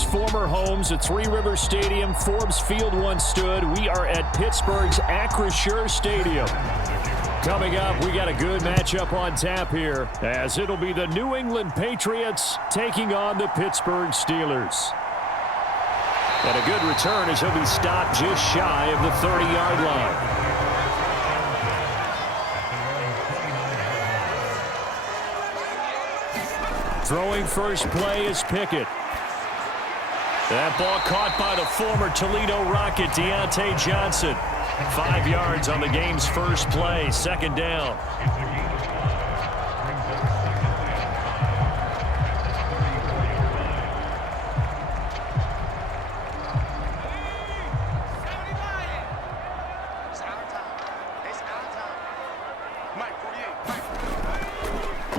Steelers' former homes at Three Rivers Stadium. Forbes Field once stood. We are at Pittsburgh's Acrisure Stadium. Coming up, we got a good matchup on tap here, as it'll be the New England Patriots taking on the Pittsburgh Steelers. And a good return as he'll be stopped just shy of the 30-yard line. Throwing first play is Pickett. That ball caught by the former Toledo Rocket, Deontay Johnson. 5 yards on the game's first play, second down.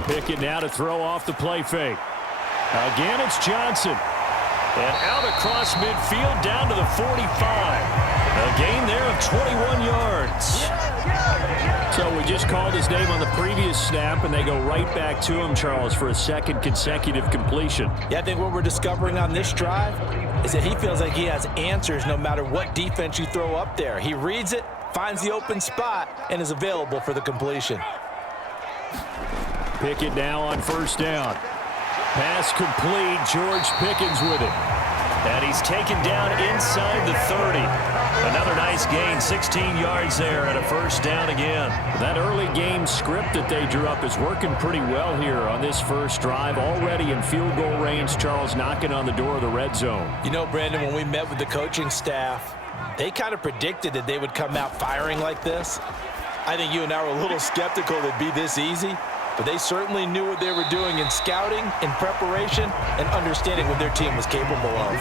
Pickett now to throw off the play fake. Again, it's Johnson. And out across midfield down to the 45. A gain there of 21 yards. So we just called his name on the previous snap, and they go right back to him, Charles, for a second consecutive completion. Yeah, I think what we're discovering on this drive is that he feels like he has answers no matter what defense you throw up there. He reads it, finds the open spot, and is available for the completion. Pickett now on first down. Pass complete. George Pickens with it. And he's taken down inside the 30. Another nice gain, 16 yards there, and a first down again. That early game script that they drew up is working pretty well here on this first drive. Already in field goal range, Charles knocking on the door of the red zone. You know, Brandon, when we met with the coaching staff, they kind of predicted that they would come out firing like this. I think you and I were a little skeptical that it'd be this easy. But they certainly knew what they were doing in scouting, in preparation, and understanding what their team was capable of.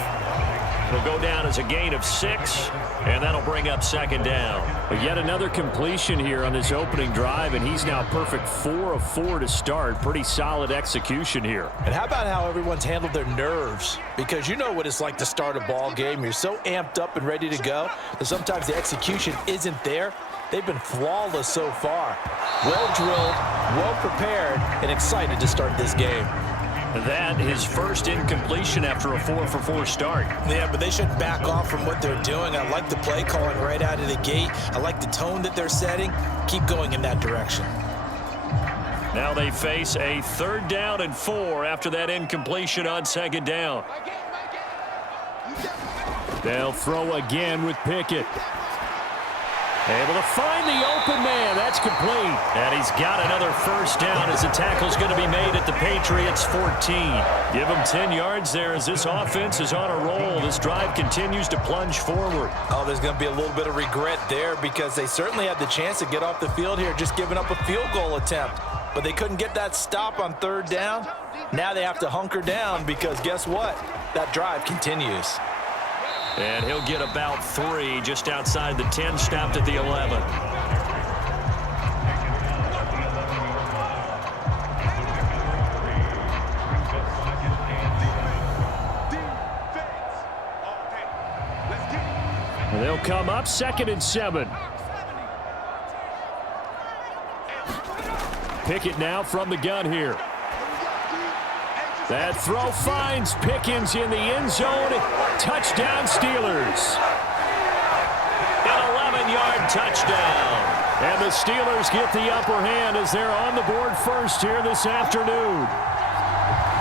It'll go down as a gain of 6, and that'll bring up second down. But yet another completion here on this opening drive, and he's now perfect 4 of 4 to start. Pretty solid execution here. And how about how everyone's handled their nerves? Because you know what it's like to start a ball game. You're so amped up and ready to go that sometimes the execution isn't there. They've been flawless so far. Well drilled, well prepared, and excited to start this game. That his first incompletion after a 4 for 4 start. Yeah, but they shouldn't back off from what they're doing. I like the play calling right out of the gate. I like the tone that they're setting. Keep going in that direction. Now they face a 3rd down and 4 after that incompletion on second down. They'll throw again with Pickett. Able to find the open man. That's complete. And he's got another first down as the tackle's going to be made at the Patriots 14. Give him 10 yards there as this offense is on a roll. This drive continues to plunge forward. Oh, there's going to be a little bit of regret there because they certainly had the chance to get off the field here, just giving up a field goal attempt. But they couldn't get that stop on 3rd down. Now they have to hunker down because guess what? That drive continues. And he'll get about 3 just outside the 10, stopped at the 11. And they'll come up 2nd and 7. Pickett now from the gun here. That throw finds Pickens in the end zone. Touchdown, Steelers. An 11-yard touchdown. And the Steelers get the upper hand as they're on the board first here this afternoon.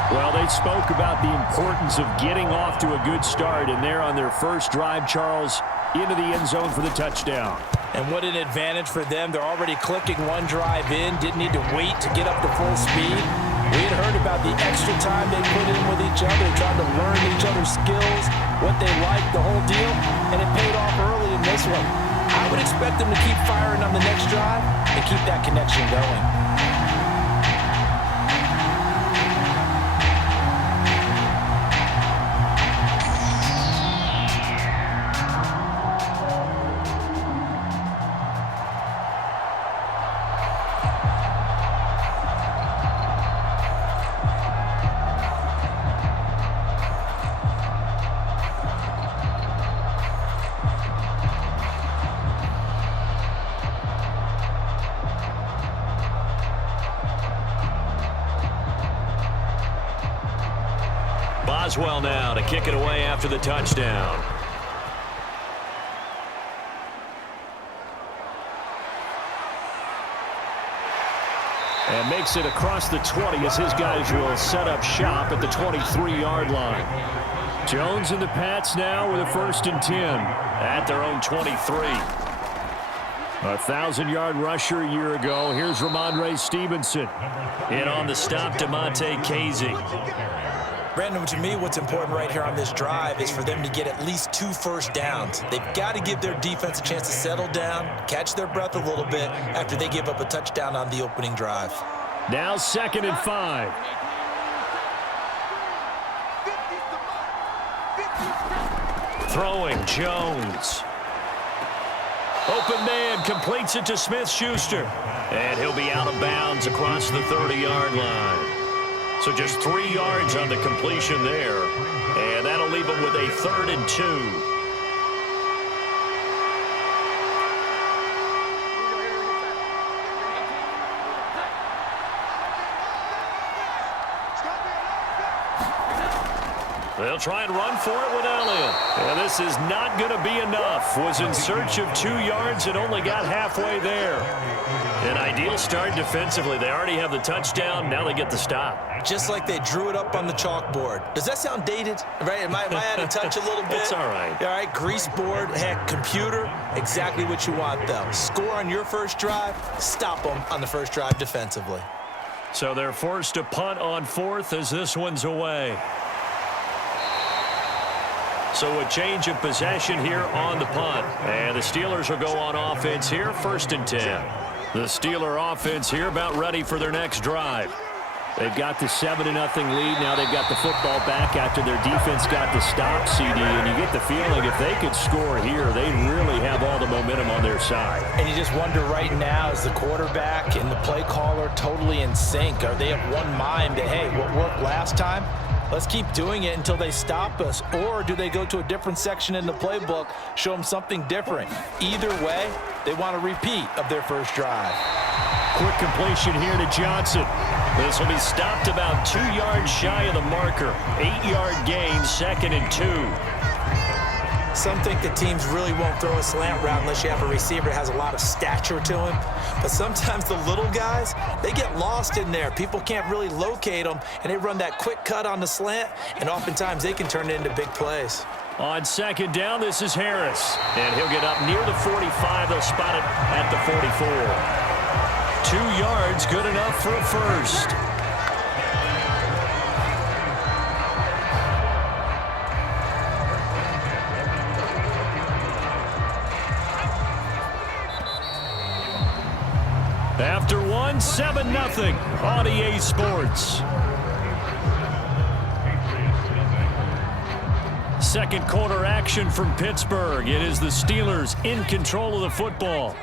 Well, they spoke about the importance of getting off to a good start, and they're on their first drive, Charles, into the end zone for the touchdown. And what an advantage for them. They're already clicking one drive in, didn't need to wait to get up to full speed. We had heard about the extra time they put in with each other, trying to learn each other's skills, what they like, the whole deal, and it paid off early in this one. I would expect them to keep firing on the next drive and keep that connection going. Boswell now to kick it away after the touchdown. And makes it across the 20 as his guys will set up shop at the 23-yard line. Jones and the Pats now with a 1st and 10 at their own 23. A 1,000-yard rusher a year ago. Here's Ramondre Stevenson. In on the stop, DeMonte Casey. Brandon, to me, what's important right here on this drive is for them to get at least 2 first downs. They've got to give their defense a chance to settle down, catch their breath a little bit after they give up a touchdown on the opening drive. Now 2nd and 5. Throwing, Jones. Open man, completes it to Smith-Schuster. And he'll be out of bounds across the 30-yard line. So just 3 yards on the completion there. And that'll leave him with a 3rd and 2. They'll try and run for it with Elliott. And this is not going to be enough. Was in search of 2 yards and only got halfway there. An ideal start defensively. They already have the touchdown. Now they get the stop. Just like they drew it up on the chalkboard. Does that sound dated? Right? Am I out of touch a little bit? It's all right. All right, grease board, heck, computer, exactly what you want, though. Score on your first drive, stop them on the first drive defensively. So they're forced to punt on 4th as this one's away. So a change of possession here on the punt. And the Steelers will go on offense here, 1st and 10. The Steeler offense here about ready for their next drive. They've got the 7-0 lead. Now they've got the football back after their defense got the stop, CD. And you get the feeling if they could score here, they really have all the momentum on their side. And you just wonder right now, is the quarterback and the play caller totally in sync? Are they of one mind that, hey, what worked last time? Let's keep doing it until they stop us. Or do they go to a different section in the playbook, show them something different? Either way, they want a repeat of their first drive. Quick completion here to Johnson. This will be stopped about 2 yards shy of the marker. 8-yard gain, 2nd and 2. Some think the teams really won't throw a slant route unless you have a receiver that has a lot of stature to him. But sometimes the little guys, they get lost in there. People can't really locate them, and they run that quick cut on the slant, and oftentimes they can turn it into big plays. On 2nd down, this is Harris. And he'll get up near the 45. They'll spot it at the 44. 2 yards, good enough for a first. After one, 7-0 on EA Sports. Second quarter action from Pittsburgh. It is the Steelers in control of the football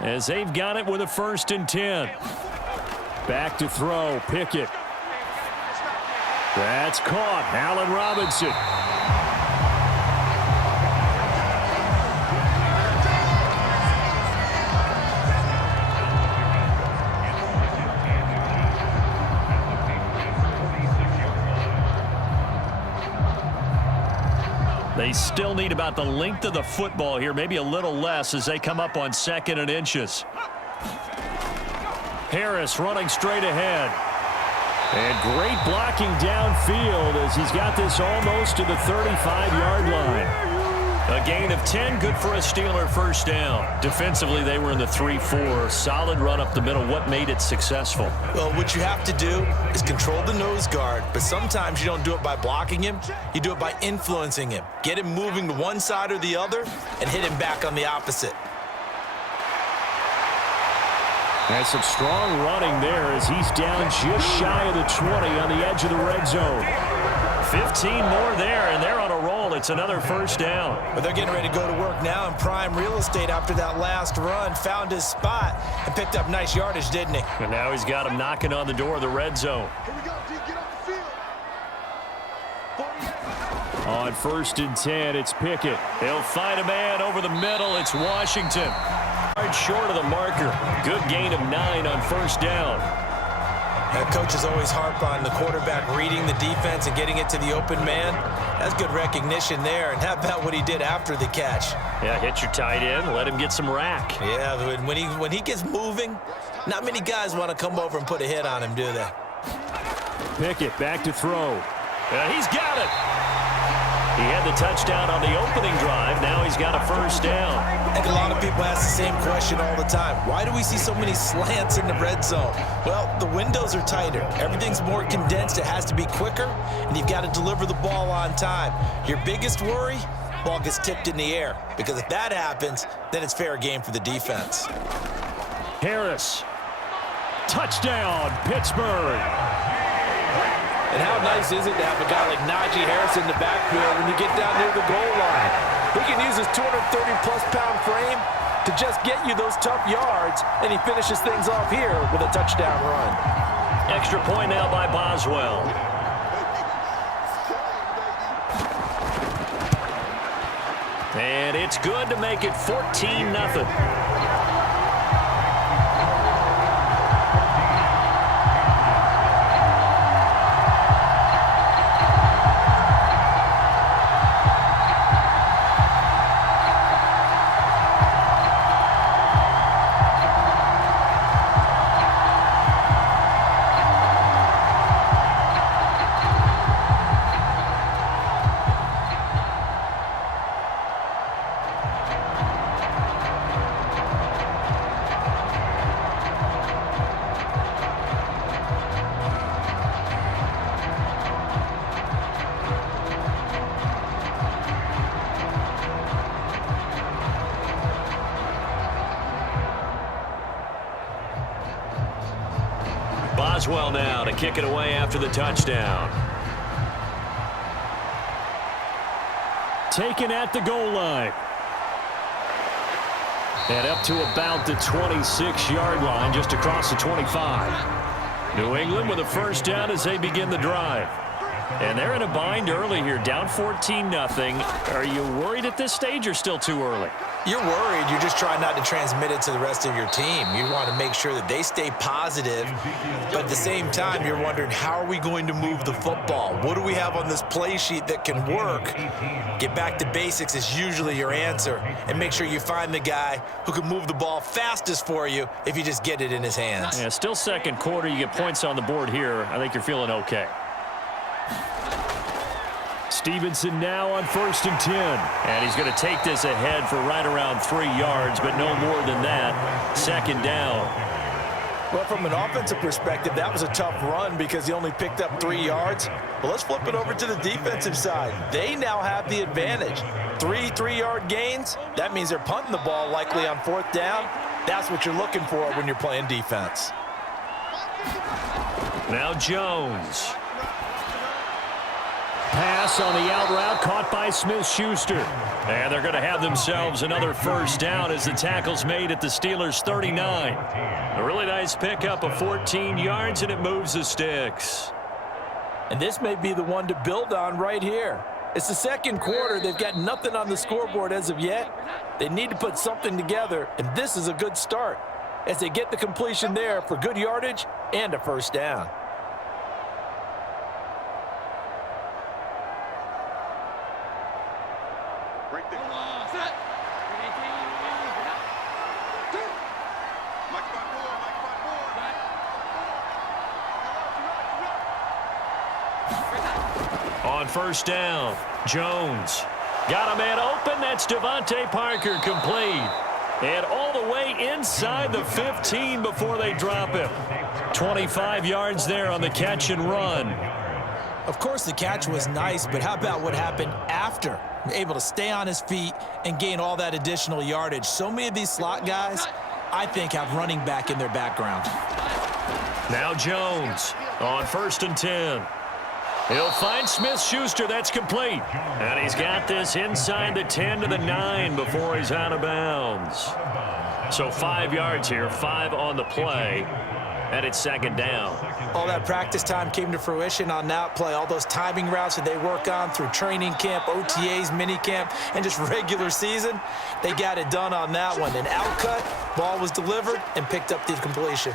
as they've got it with a 1st and 10. Back to throw, Pickett. That's caught, Allen Robinson. They still need about the length of the football here, maybe a little less as they come up on 2nd and inches. Harris running straight ahead. And great blocking downfield as he's got this almost to the 35-yard line. A gain of 10, good for a Steeler first down. Defensively, they were in the 3-4. Solid run up the middle. What made it successful? Well, what you have to do is control the nose guard, but sometimes you don't do it by blocking him. You do it by influencing him. Get him moving to one side or the other and hit him back on the opposite. That's some strong running there as he's down just shy of the 20 on the edge of the red zone. 15 more there, and they're on a roll. It's another first down. But they're getting ready to go to work now in prime real estate after that last run. Found his spot and picked up nice yardage, didn't he? And now he's got him knocking on the door of the red zone. Here we go, D. Get off the field. On 1st and 10, it's Pickett. They'll find a man over the middle. It's Washington. Short of the marker. Good gain of 9 on 1st down. Coaches always harp on the quarterback reading the defense and getting it to the open man. That's good recognition there. And how about what he did after the catch? Yeah, hit your tight end, let him get some rack. Yeah, when he gets moving, not many guys want to come over and put a hit on him, do they? Pickett back to throw. He's got it. He had the touchdown on the opening drive. Now he's got a first down. I think a lot of people ask the same question all the time. Why do we see so many slants in the red zone? Well, the windows are tighter. Everything's more condensed. It has to be quicker, and you've got to deliver the ball on time. Your biggest worry? Ball gets tipped in the air. Because if that happens, then it's fair game for the defense. Harris. Touchdown, Pittsburgh. And how nice is it to have a guy like Najee Harris in the backfield when you get down near the goal line? He can use his 230-plus pound frame to just get you those tough yards, and he finishes things off here with a touchdown run. Extra point now by Boswell. And it's good to make it 14-0. Boswell now to kick it away after the touchdown. Taken at the goal line. And up to about the 26-yard line, just across the 25. New England with a first down as they begin the drive. And they're in a bind early here, down 14-0. Are you worried at this stage or still too early? You're worried. You're just trying not to transmit it to the rest of your team. You want to make sure that they stay positive, but at the same time, you're wondering, how are we going to move the football? What do we have on this play sheet that can work? Get back to basics is usually your answer, and make sure you find the guy who can move the ball fastest for you if you just get it in his hands. Yeah, still second quarter. You get points on the board here. I think you're feeling okay. Stevenson now on 1st and 10. And he's going to take this ahead for right around 3 yards, but no more than that. Second down. Well, from an offensive perspective, that was a tough run because he only picked up 3 yards. Well, let's flip it over to the defensive side. They now have the advantage. 3 3-yard gains. That means they're punting the ball likely on 4th down. That's what you're looking for when you're playing defense. Now Jones. Pass on the out route caught by Smith-Schuster. And they're going to have themselves another first down as the tackle's made at the Steelers' 39. A really nice pickup of 14 yards, and it moves the sticks. And this may be the one to build on right here. It's the second quarter. They've got nothing on the scoreboard as of yet. They need to put something together, and this is a good start as they get the completion there for good yardage and a first down. On first down, Jones got a man open. That's Devontae Parker, complete. And all the way inside the 15 before they drop him. 25 yards there on the catch and run. Of course, the catch was nice, but how about what happened after? Able to stay on his feet and gain all that additional yardage. So many of these slot guys, I think, have running back in their background. Now Jones on 1st and 10. He'll find Smith-Schuster. That's complete. And he's got this inside the 10 to the 9 before he's out of bounds. So 5 yards here, 5 on the play. And it's second down. All that practice time came to fruition on that play. All those timing routes that they work on through training camp, OTAs, minicamp, and just regular season, they got it done on that one. An outcut, ball was delivered, and picked up the completion.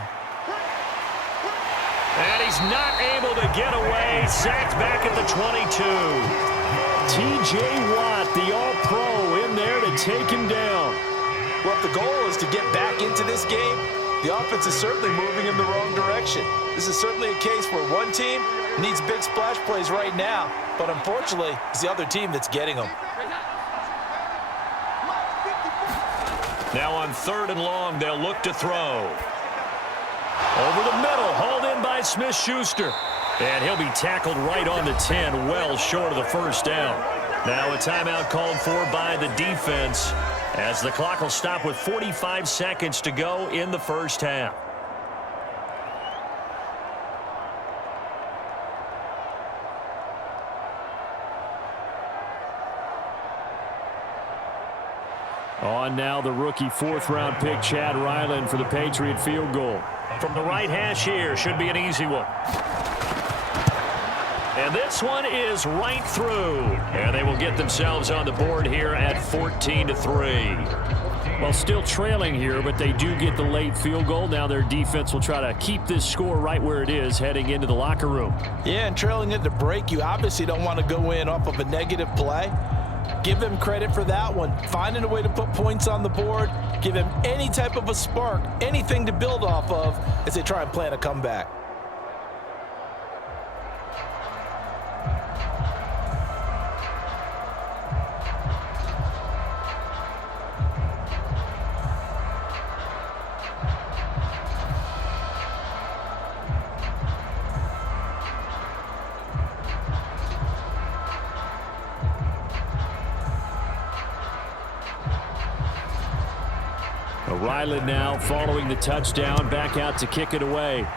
And he's not able to get away. Sacked back at the 22. T.J. Watt, the All-Pro, in there to take him down. Well, if the goal is to get back into this game, the offense is certainly moving in the wrong direction. This is certainly a case where one team needs big splash plays right now, but unfortunately, it's the other team that's getting them. Now on 3rd and long, they'll look to throw. Over the middle, hauled in by Smith-Schuster. And he'll be tackled right on the 10, well short of the first down. Now a timeout called for by the defense, as the clock will stop with 45 seconds to go in the first half. On now the rookie 4th-round pick, Chad Ryland, for the Patriot field goal. From the right hash here, should be an easy one. And this one is right through. And they will get themselves on the board here at 14-3. Well, still trailing here, but they do get the late field goal. Now their defense will try to keep this score right where it is heading into the locker room. Yeah, and trailing at the break, you obviously don't want to go in off of a negative play. Give them credit for that one. Finding a way to put points on the board. Give them any type of a spark, anything to build off of as they try and plan a comeback. Ryland now following the touchdown, back out to kick it away.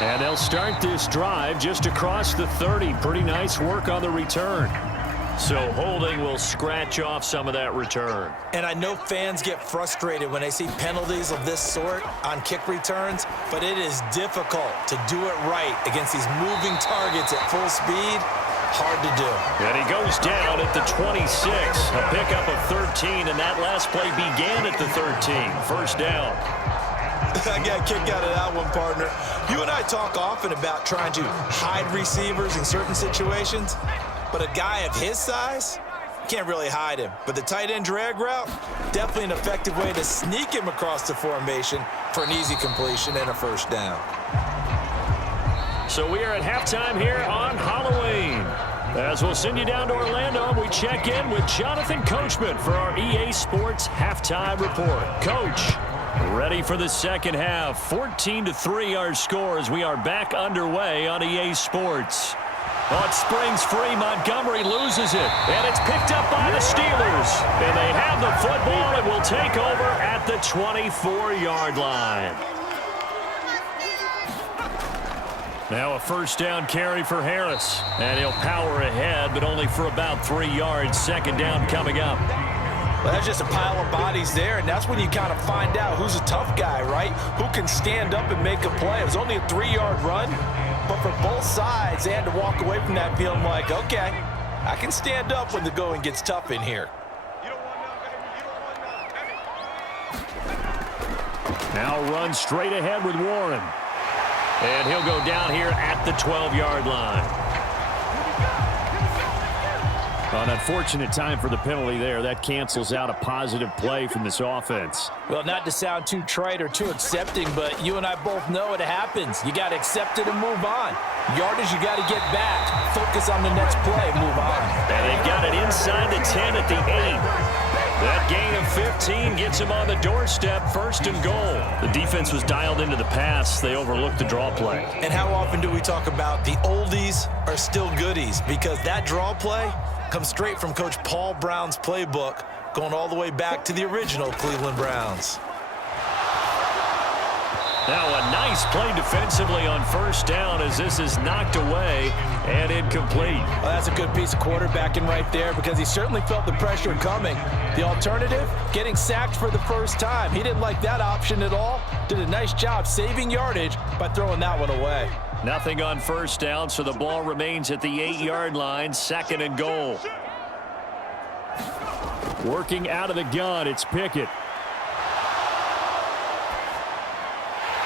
And they'll start this drive just across the 30. Pretty nice work on the return. So holding will scratch off some of that return. And I know fans get frustrated when they see penalties of this sort on kick returns, but it is difficult to do it right against these moving targets at full speed. Hard to do. And he goes down at the 26. A pickup of 13, and that last play began at the 13. First down. I got a kick out of that one, partner. You and I talk often about trying to hide receivers in certain situations, but a guy of his size, can't really hide him. But the tight end drag route, definitely an effective way to sneak him across the formation for an easy completion and a first down. So we are at halftime here on Halloween. As we'll send you down to Orlando, we check in with Jonathan Coachman for our EA Sports Halftime Report. Coach, ready for the second half. 14-3 our score as we are back underway on EA Sports. Oh, it springs free. Montgomery loses it. And it's picked up by the Steelers. And they have the football and will take over at the 24-yard line. Now a first down carry for Harris. And he'll power ahead, but only for about 3 yards. Second down coming up. Well, that's just a pile of bodies there, and that's when you kind of find out who's a tough guy, right? Who can stand up and make a play. It was only a 3-yard run, but for both sides, they had to walk away from that feeling like, okay, I can stand up when the going gets tough in here. Now run straight ahead with Warren. And he'll go down here at the 12-yard line. An unfortunate time for the penalty there. That cancels out a positive play from this offense. Well, not to sound too trite or too accepting, but you and I both know it happens. You got to accept it and move on. Yardage, you got to get back. Focus on the next play, move on. And they've got it inside the 10 at the 8. That gain of 15 gets him on the doorstep, first and goal. The defense was dialed into the pass. They overlooked the draw play. And how often do we talk about the oldies are still goodies? Because that draw play comes straight from Coach Paul Brown's playbook, going all the way back to the original Cleveland Browns. Now a nice play defensively on first down as this is knocked away and incomplete. Well, that's a good piece of quarterbacking right there because he certainly felt the pressure coming. The alternative, getting sacked for the first time. He didn't like that option at all. Did a nice job saving yardage by throwing that one away. Nothing on first down, so the ball remains at the 8-yard line, second and goal. Working out of the gun, it's Pickett.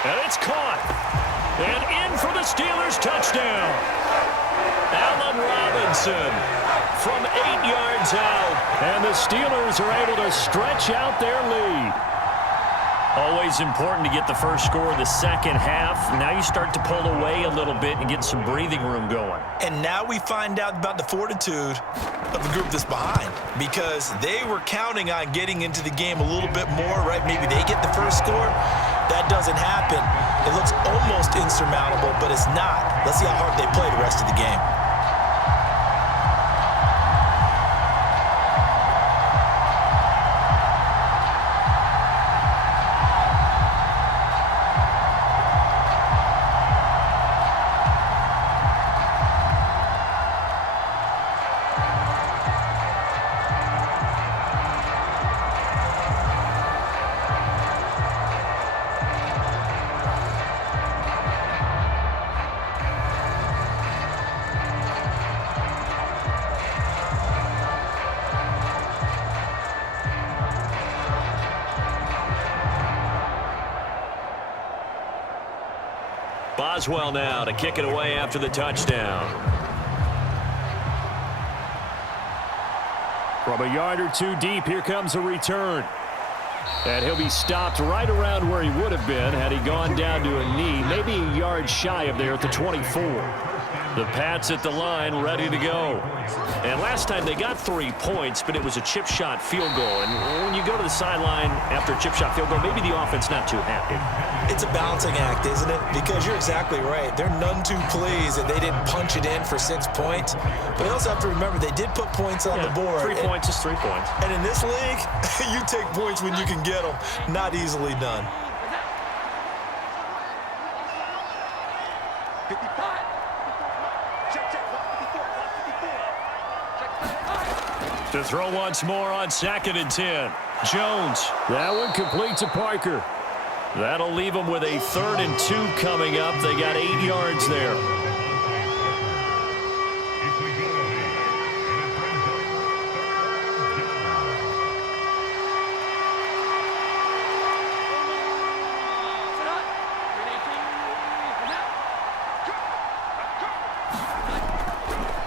And it's caught. And in for the Steelers touchdown. Allen Robinson from 8 yards out. And the Steelers are able to stretch out their lead. Always important to get the first score of the second half. Now you start to pull away a little bit and get some breathing room going. And now we find out about the fortitude of the group that's behind, because they were counting on getting into the game a little bit more, right? Maybe they get the first score. That doesn't happen. It looks almost insurmountable, but it's not. Let's see how hard they play the rest of the game. Boswell now to kick it away after the touchdown. From a yard or two deep, here comes a return. And he'll be stopped right around where he would have been had he gone down to a knee, maybe a yard shy of there at the 24. The Pats at the line, ready to go. And last time they got 3 points, but it was a chip shot field goal. And when you go to the sideline after a chip shot field goal, maybe the offense not too happy. It's a balancing act, isn't it? Because you're exactly right. They're none too pleased that they didn't punch it in for 6 points. But you also have to remember they did put points on the board. 3 points is 3 points. And in this league, you take points when you can get them. Not easily done. 55. To throw once more on 2nd and 10. Jones. That one complete to Parker. That'll leave them with a 3rd and 2 coming up. They got 8 yards there.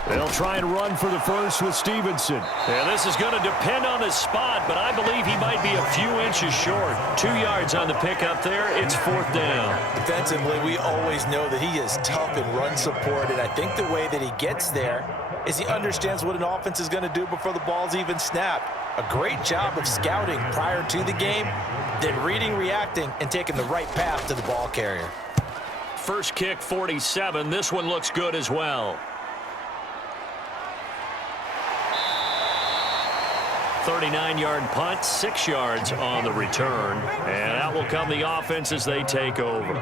They'll try and run for the first with Stevenson. And this is going to depend on the spot, but I believe he might be a few inches short. 2 yards on the pickup there. It's 4th down. Defensively, we always know that he is tough in run support, and I think the way that he gets there is he understands what an offense is going to do before the ball's even snapped. A great job of scouting prior to the game, then reading, reacting, and taking the right path to the ball carrier. First kick, 47. This one looks good as well. 39-yard punt, 6 yards on the return. And out will come the offense as they take over.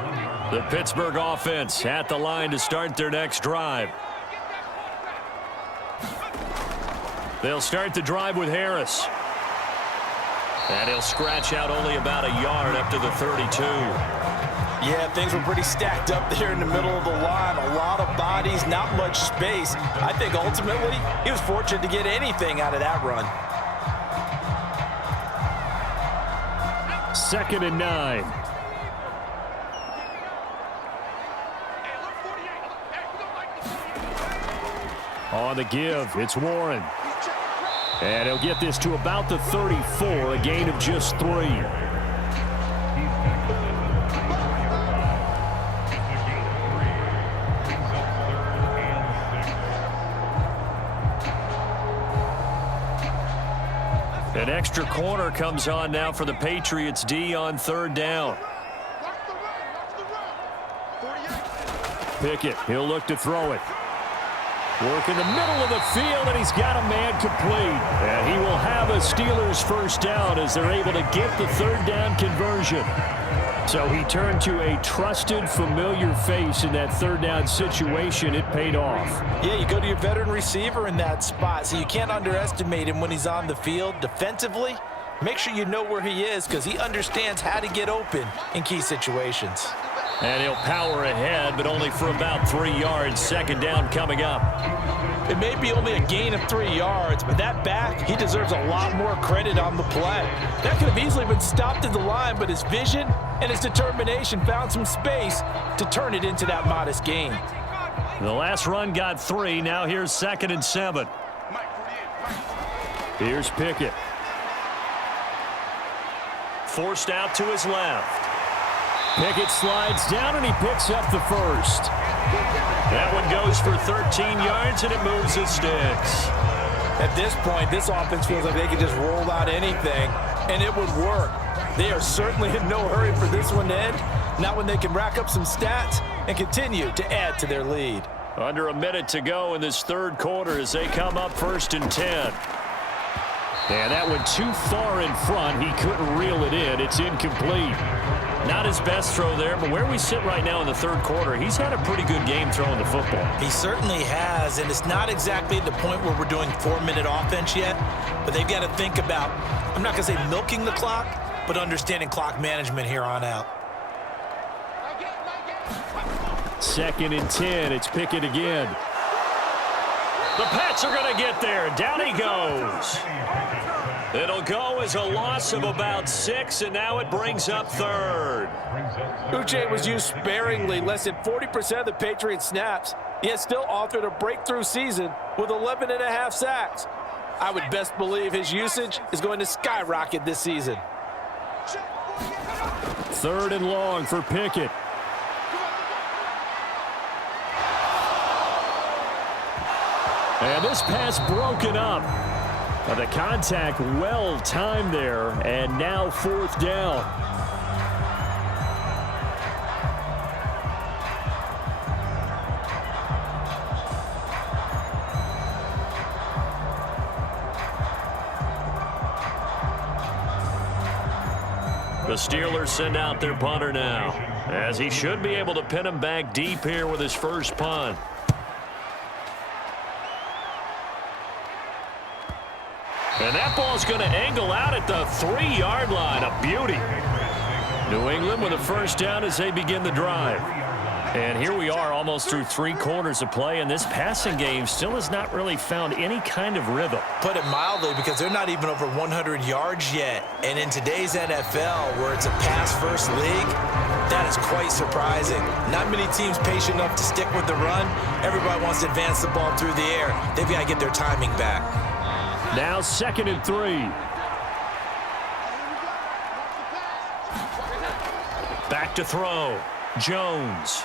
The Pittsburgh offense at the line to start their next drive. They'll start the drive with Harris. And he'll scratch out only about a yard up to the 32. Yeah, things were pretty stacked up there in the middle of the line. A lot of bodies, not much space. I think ultimately he was fortunate to get anything out of that run. 2nd and 9. On the give, it's Warren. And he'll get this to about the 34, a gain of just 3. An extra corner comes on now for the Patriots D on 3rd down. Pickett, he'll look to throw it. Work in the middle of the field, and he's got a man complete. And he will have a Steelers first down as they're able to get the 3rd down conversion. So he turned to a trusted, familiar face in that 3rd down situation. It paid off. Yeah, you go to your veteran receiver in that spot, so you can't underestimate him when he's on the field. Defensively, make sure you know where he is because he understands how to get open in key situations. And he'll power ahead, but only for about 3 yards. Second down coming up. It may be only a gain of 3 yards, but that back, he deserves a lot more credit on the play. That could have easily been stopped at the line, but his vision and his determination found some space to turn it into that modest gain. The last run got 3. Now here's 2nd and 7. Here's Pickett. Forced out to his left. Pickett slides down, and he picks up the first. That one goes for 13 yards, and it moves the sticks. At this point, this offense feels like they could just roll out anything, and it would work. They are certainly in no hurry for this one to end, not when they can rack up some stats and continue to add to their lead. Under a minute to go in this third quarter as they come up 1st and 10. And that went too far in front. He couldn't reel it in. It's incomplete. Not his best throw there, but where we sit right now in the third quarter, he's had a pretty good game throwing the football. He certainly has, and it's not exactly the point where we're doing 4-minute offense yet, but they've got to think about, I'm not going to say milking the clock, but understanding clock management here on out. 2nd and 10. It's Pickett again. The Pats are going to get there. Down he goes. It'll go as a loss of about 6, and now it brings up 3rd. Uche was used sparingly, less than 40% of the Patriots snaps, yet still authored a breakthrough season with 11.5 sacks. I would best believe his usage is going to skyrocket this season. 3rd and long for Pickett. And this pass broken up. The contact well timed there, and now 4th down. The Steelers send out their punter now, as he should be able to pin him back deep here with his first punt. And that ball's going to angle out at the 3-yard line. A beauty. New England with a first down as they begin the drive. And here we are almost through 3 quarters of play, and this passing game still has not really found any kind of rhythm. Put it mildly, because they're not even over 100 yards yet. And in today's NFL, where it's a pass-first league, that is quite surprising. Not many teams patient enough to stick with the run. Everybody wants to advance the ball through the air. They've got to get their timing back. Now 2nd and 3. Back to throw. Jones.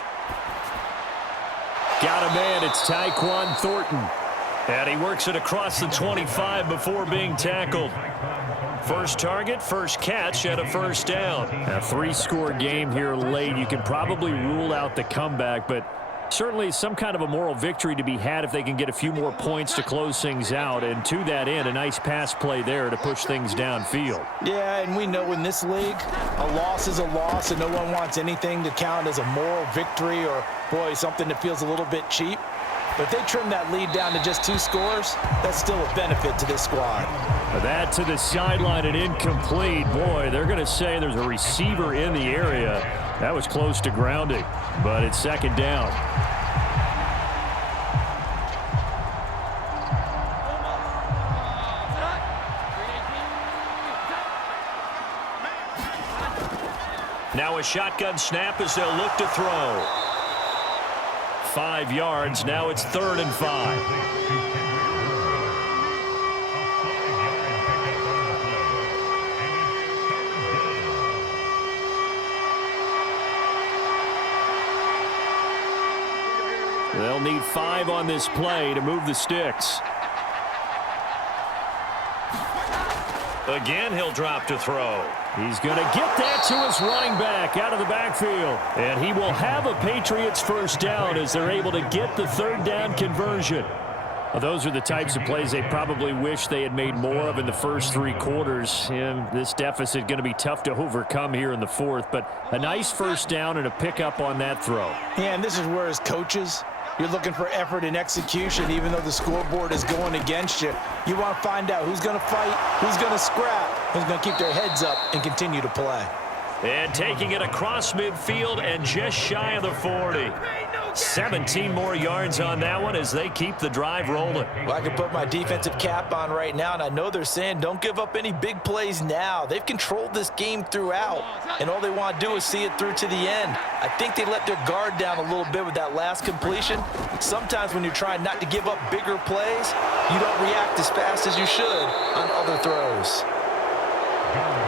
Got a man. It's Tyquan Thornton. And he works it across the 25 before being tackled. First target, first catch, and a first down. A 3-score game here late. You can probably rule out the comeback, but certainly some kind of a moral victory to be had if they can get a few more points to close things out. And to that end, a nice pass play there to push things downfield. Yeah, and we know in this league, a loss is a loss, and no one wants anything to count as a moral victory or, boy, something that feels a little bit cheap. But if they trim that lead down to just 2 scores, that's still a benefit to this squad. That to the sideline and incomplete. Boy, they're going to say there's a receiver in the area. That was close to grounding, but it's 2nd down. Now a shotgun snap as they'll look to throw. 5 yards. Now it's 3rd and 5. They'll need 5 on this play to move the sticks. Again, he'll drop to throw. He's going to get that to his running back out of the backfield. And he will have a Patriots first down as they're able to get the 3rd down conversion. Well, those are the types of plays they probably wish they had made more of in the first 3 quarters. And this deficit going to be tough to overcome here in the 4th. But a nice first down and a pickup on that throw. Yeah, and this is where as coaches, you're looking for effort and execution, even though the scoreboard is going against you. You want to find out who's going to fight, who's going to scrap, who's going to keep their heads up and continue to play. And taking it across midfield and just shy of the 40. 17 more yards on that one as they keep the drive rolling. Well, I can put my defensive cap on right now, and I know they're saying don't give up any big plays now. They've controlled this game throughout, and all they want to do is see it through to the end. I think they let their guard down a little bit with that last completion. Sometimes when you're trying not to give up bigger plays, you don't react as fast as you should on other throws.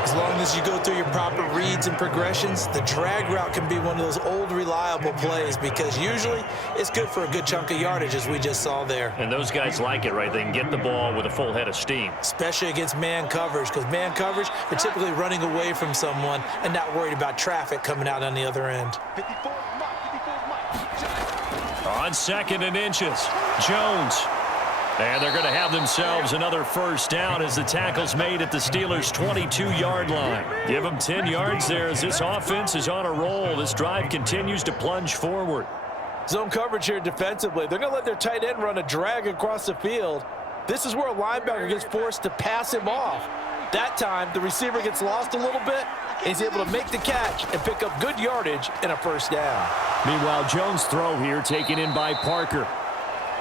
As long as you go through your proper reads and progressions, the drag route can be one of those old reliable plays because usually it's good for a good chunk of yardage as we just saw there. And those guys like it, right? They can get the ball with a full head of steam. Especially against man coverage, because man coverage, they're typically running away from someone and not worried about traffic coming out on the other end. 54 mark. On 2nd and inches, Jones. And they're going to have themselves another first down as the tackle's made at the Steelers' 22-yard line. Give them 10 yards there as this offense is on a roll. This drive continues to plunge forward. Zone coverage here defensively. They're going to let their tight end run a drag across the field. This is where a linebacker gets forced to pass him off. That time, the receiver gets lost a little bit, and he's able to make the catch and pick up good yardage and a first down. Meanwhile, Jones' throw here taken in by Parker.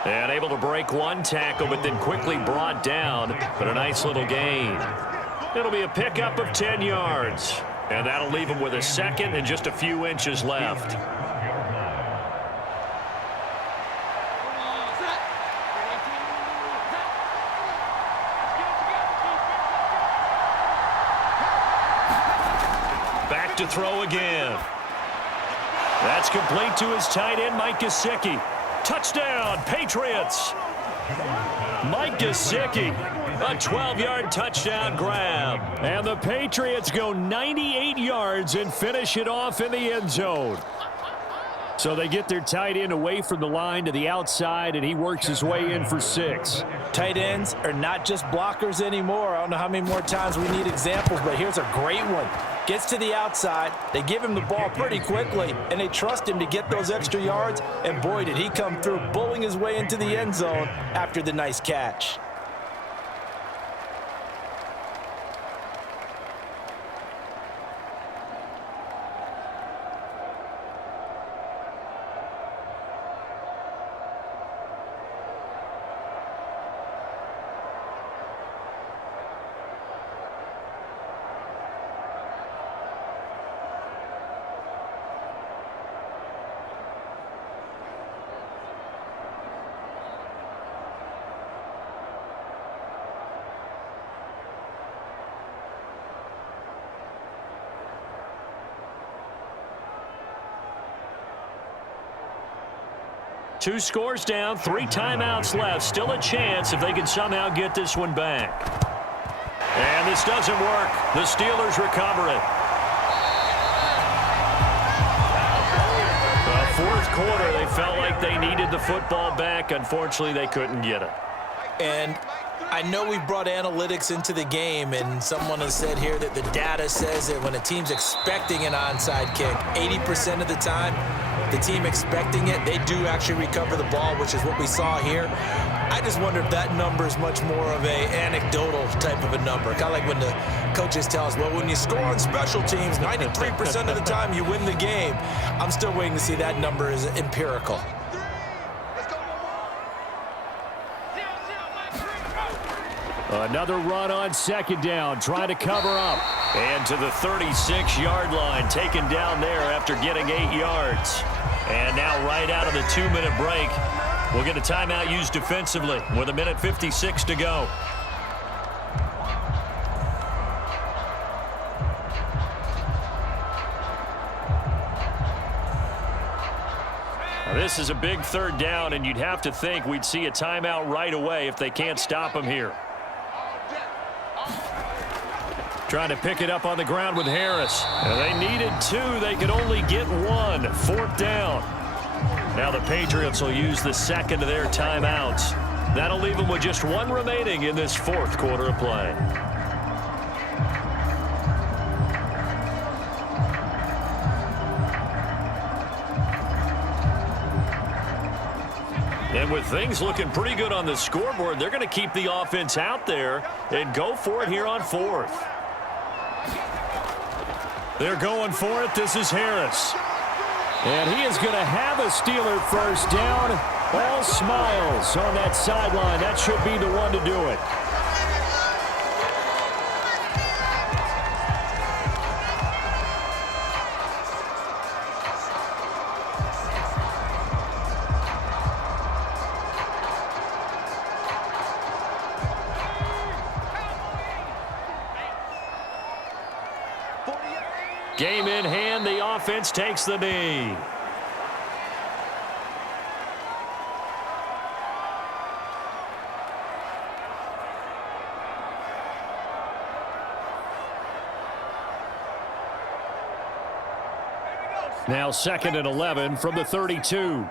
And able to break one tackle, but then quickly brought down. But a nice little gain. It'll be a pickup of 10 yards. And that'll leave him with a second and just a few inches left. Back to throw again. That's complete to his tight end, Mike Gesicki. Touchdown, Patriots. Mike Gesicki, a 12-yard touchdown grab. And the Patriots go 98 yards and finish it off in the end zone. So they get their tight end away from the line to the outside, and he works his way in for 6. Tight ends are not just blockers anymore. I don't know how many more times we need examples, but here's a great one. Gets to the outside, they give him the ball pretty quickly, and they trust him to get those extra yards, and boy, did he come through, bulling his way into the end zone after the nice catch. Two scores down, 3 timeouts left. Still a chance if they can somehow get this one back. And this doesn't work. The Steelers recover it. Fourth quarter, they felt like they needed the football back. Unfortunately, they couldn't get it. And I know we've brought analytics into the game, and someone has said here that the data says that when a team's expecting an onside kick, 80% of the time, the team expecting it, they do actually recover the ball, which is what we saw here. I just wonder if that number is much more of a anecdotal type of a number. Kind of like when the coaches tell us, well, when you score on special teams, 93% of the time you win the game. I'm still waiting to see that number is empirical. Another run on 2nd down, trying to cover up. And to the 36-yard line, taken down there after getting 8 yards. And now right out of the 2-minute break, we'll get a timeout used defensively with 1:56 to go. This is a big 3rd down, and you'd have to think we'd see a timeout right away if they can't stop him here. Trying to pick it up on the ground with Harris. And they needed 2. They could only get 1. 4th down. Now the Patriots will use the 2nd of their timeouts. That'll leave them with just 1 remaining in this 4th quarter of play. And with things looking pretty good on the scoreboard, they're going to keep the offense out there and go for it here on 4th. They're going for it. This is Harris. And he is going to have a Steeler first down. All smiles on that sideline. That should be the one to do it. Game in hand, the offense takes the knee. Now 2nd and 11 from the 32.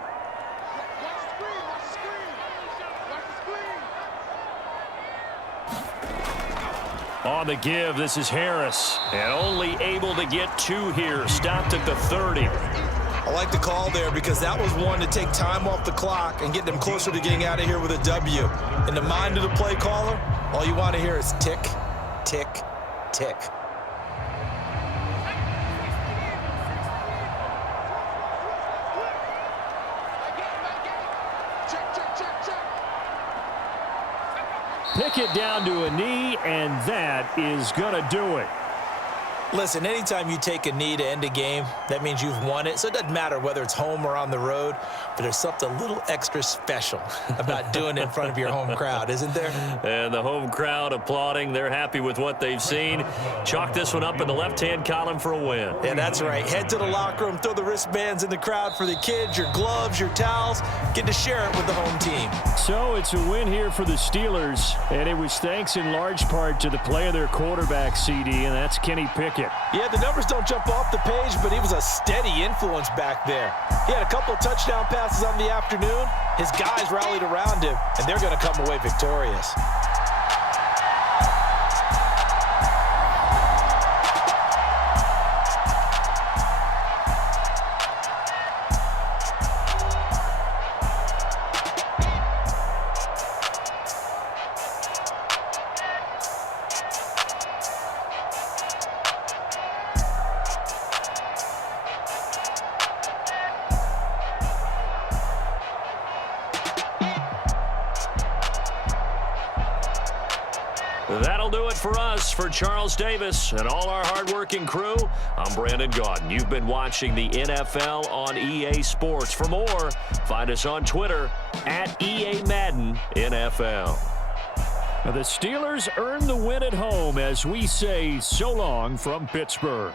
On the give, this is Harris. And only able to get 2 here. Stopped at the 30. I like the call there because that was one to take time off the clock and get them closer to getting out of here with a W. In the mind of the play caller, all you want to hear is tick, tick, tick. Pickett down to a knee, and that is going to do it. Listen, anytime you take a knee to end a game, that means you've won it. So it doesn't matter whether it's home or on the road, but there's something a little extra special about doing it in front of your home crowd, isn't there? And the home crowd applauding. They're happy with what they've seen. Chalk this one up in the left-hand column for a win. Yeah, that's right. Head to the locker room, throw the wristbands in the crowd for the kids, your gloves, your towels. Get to share it with the home team. So it's a win here for the Steelers, and it was thanks in large part to the play of their quarterback, CD, and that's Kenny Pickett. Yeah, the numbers don't jump off the page, but he was a steady influence back there. He had a couple of touchdown passes on the afternoon. His guys rallied around him, and they're going to come away victorious. That'll do it for us. For Charles Davis and all our hardworking crew, I'm Brandon Gaudin. You've been watching the NFL on EA Sports. For more, find us on Twitter at EA Madden NFL. The Steelers earn the win at home as we say so long from Pittsburgh.